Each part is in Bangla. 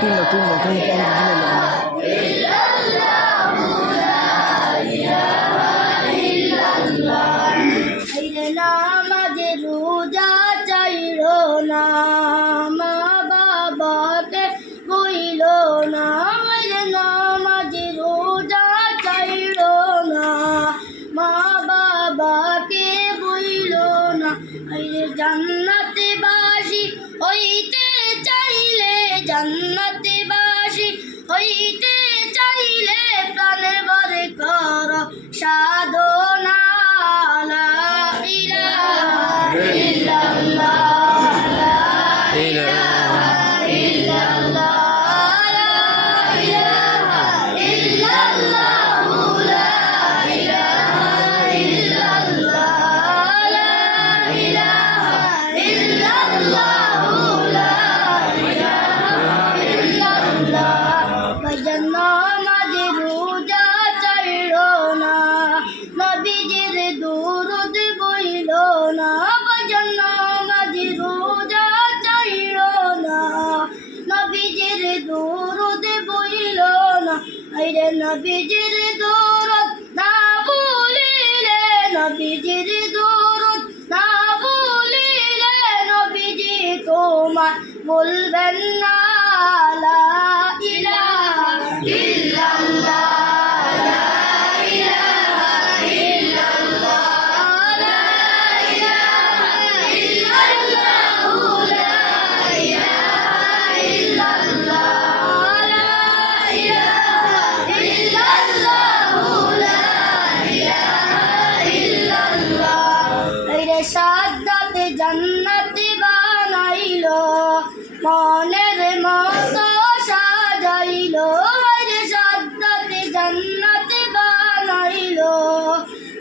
দয়া করো দয়া আল্লাহ নাও গো সোনার মদিনা হ্যাঁ দুবার আপ- দু- দুইটি আবার উঠি আবার তুই দুই তুই না তুই না তুই আমি দিনে আইরে নামাজে রোজা চাইল না, মা বাবাকে বইল না। নামাজে রোজা চাইল না, মা বাবাকে বইল না। জান্নাতে বাসি হইতে চাইলে জান্নাতে বাসি হইতে চাইলে প্রাণে বরে কর সাধনা না আইরে নবীজির দৌরত না বলিলে নবীজির দৌরত না বলিলে নবীজি তোমার বলবেন না, লা মনের মতো সাজাইলো রে সাদ্দাতে জান্নাতি বানাইলো।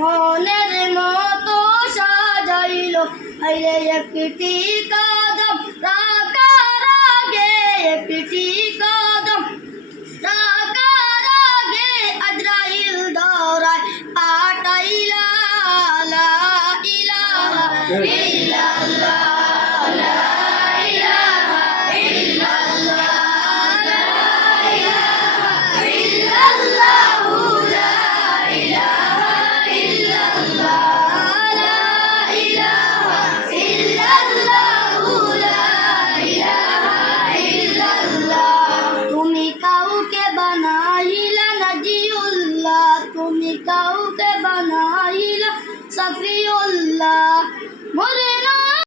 মনের মতো সাজাইলো আইরে একটি কদম রাখার আগে একটি কদম রাখার আগে আজরাইল দৌড়ায় পাঠাইলা লা ইলাহা ইল্লাল্লাহ। তুমি কাউকে বানাইলা সফিউল্লাহ। মোরে